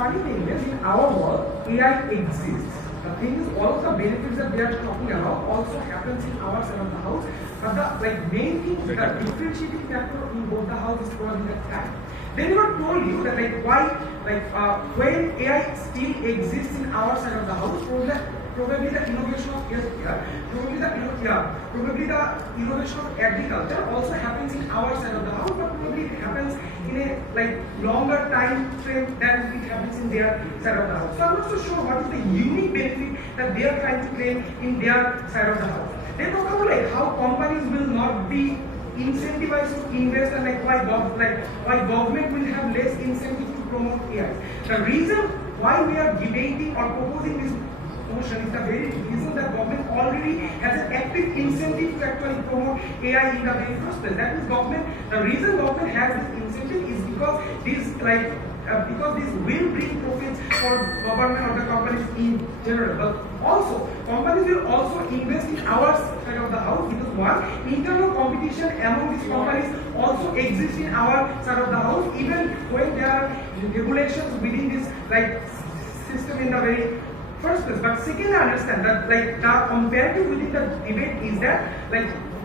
funny thing is, in our world, AI exists. The thing is, all of the benefits that they are talking about also happens in our side of the house. But the main thing, the differentiating factor in both the houses is probably the time. They never told you that why when AI still exists in our side of the house, probably the innovation of healthcare, probably the innovation of agriculture also happens in our side of the house, but probably it happens in a longer time frame than it happens in their side of the house. So I'm not so sure what is the unique benefit that they are trying to claim in their side of the house. They talk about how companies will not be incentivized to invest and why government will have less incentive to promote AI. The reason why we are debating or proposing this motion is the very reason that government already has an active incentive to actually promote AI in the very first place. That is the reason government has this incentive is because this will bring profits for government or the companies in general. But also, companies will also invest in our side of the house because one, internal competition among these companies also exists in our side of the house, even when there are regulations within this system in the very first place. But secondly, I understand that the comparative within the debate is that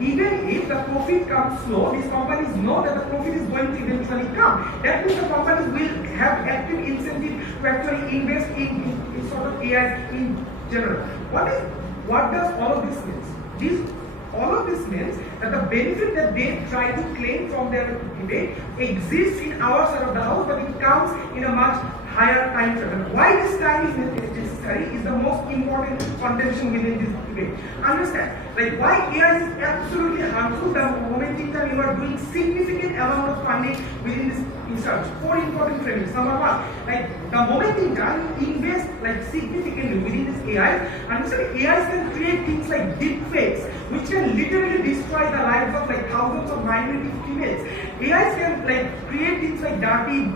even if the profit comes slow, these companies know that the profit is going to eventually come. That means the companies will have active incentive to actually invest in sort of AI in general. What does all of this mean? All of this means that the benefit that they try to claim from their debate exists in our side of the house, but it comes in a much higher time frame. And why this time is necessary is the most important contention within this debate. Understand, why AI is absolutely harmful the moment in time you are doing significant amount of funding within this research. Four important framings. Number one, the moment in time you invest significantly within this AI, understand AI can create things like deep fakes, which can literally destroy the lives of thousands of minority females. AI can create things like dirty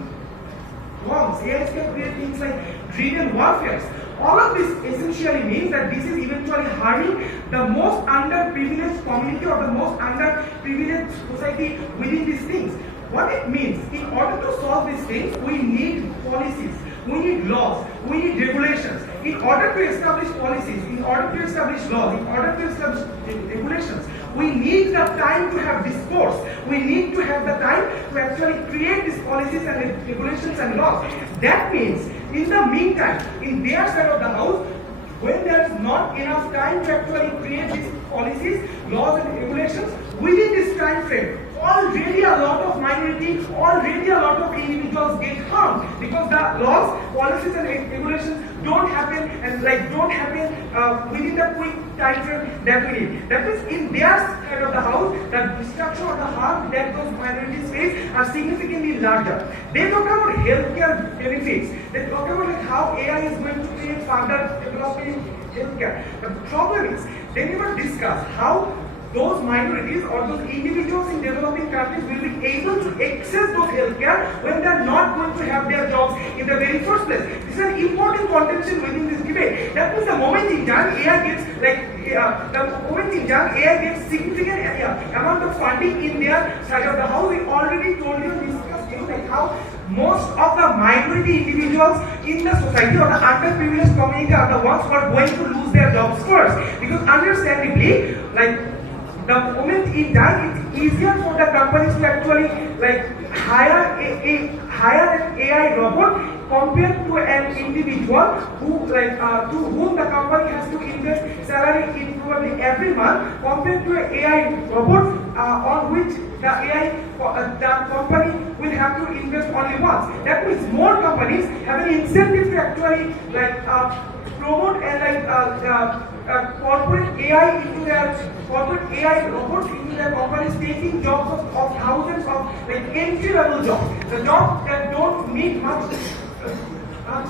bombs. AI can create things like driven warfare. All of this essentially means that this is eventually harming the most underprivileged community or the most underprivileged society within these things. What it means, in order to solve these things, we need policies, we need laws, we need regulations. In order to establish policies, in order to establish laws, in order to establish regulations, we need the time to have discourse. We need to have the time to actually create these policies and regulations and laws. That means, in the meantime, in their side of the house, when there is not enough time to actually create these policies, laws and regulations, within this time frame, already a lot of minorities, already a lot of individuals get harmed because the laws, policies and regulations don't happen and within the quick time frame that we need. That means in their side of the house, the destruction or the harm that those minorities face are significantly larger. They talk about healthcare benefits. They talk about how AI is going to create further development in healthcare. The problem is they never discuss how those minorities or those individuals in developing countries will be able to access those healthcare when they are not going to have their jobs in the very first place. This is an important contention within this debate. That means the moment in time AI gets significant amount of funding in their side of the house. We already told you, discussed how most of the minority individuals in the society or the underprivileged community are the ones who are going to lose their jobs first. Because understandably, the moment in time, it's easier for the companies to actually hire an AI robot compared to an individual who to whom the company has to invest salary in probably every month compared to an AI robot on which the company will have to invest only once. That means more companies have an incentive to actually promote and corporate AI into their corporate AI robots into their companies, taking jobs of thousands of entry-level jobs, the jobs that don't need much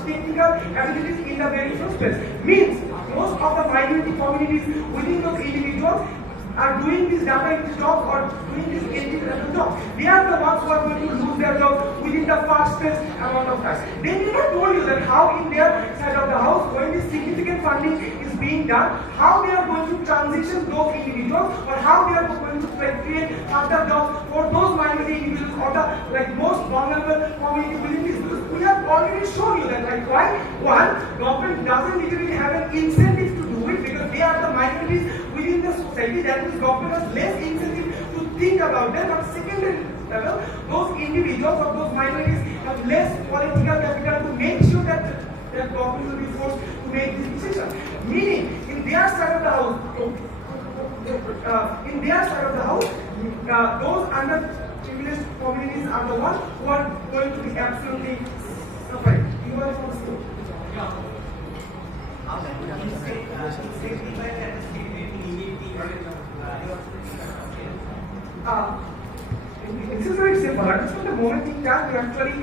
technical abilities in the very first place. Means most of the minority communities within those individuals are doing these data entry jobs or doing these entry-level jobs. They are the ones who are going to lose their jobs within the fastest amount of time. They never told you that how in their side of the house, when this significant funding is being done, how they are going to transition those individuals or how they are going to create further jobs for those minority individuals or the like most vulnerable community within this. Because we have already shown you that like why one government doesn't literally have an incentive to do it because they are the minorities within the society. That means government has less incentive to think about them. But secondary level, those individuals or those minorities have less political capital to make sure that their government will be forced to make this decision. Meaning, in their side of the house, those underprivileged communities are the ones who are going to be absolutely suffering. You are supposed to. This is very simple. Just from the moment in time you actually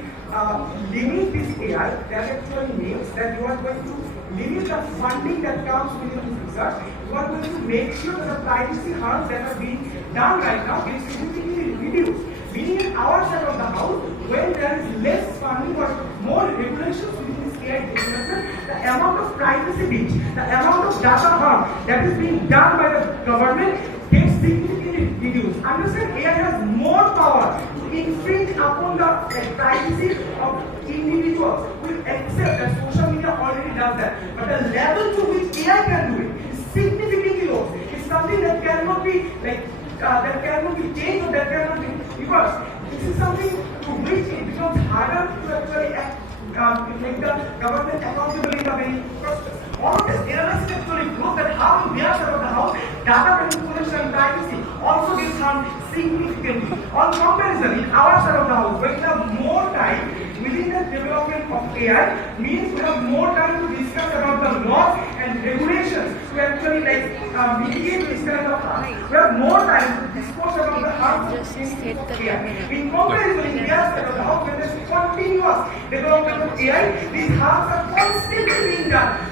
limit this AI, that actually means that you are going to limit the funding that comes within this research. You are going to make sure that the privacy harms that are being done right now is significantly reduced. Meaning in our side of the house, when there is less funding or more regulations within this AI development, the amount of privacy breach, the amount of data harm that is being done by the government gets significantly reduced. Understand, AI has more power to infringe upon the privacy of individuals. We accept that social media already does that. But the level to which AI can do it is significantly low. It's something that cannot be that cannot be changed or that cannot be reversed. This is something to which it becomes harder to actually make the government accountable in the very first place. All of this analysis actually proves that how in their side of the house, data manipulation and privacy also gets harmed significantly. On comparison, in our side of the house, when we have more time within the development of AI, means we have more time to discuss about the laws and regulations to actually mitigate this kind of harm. We have more time to discuss about the harms of AI. In comparison, in their side of the house, when there is continuous development of AI, these harms are constantly being done.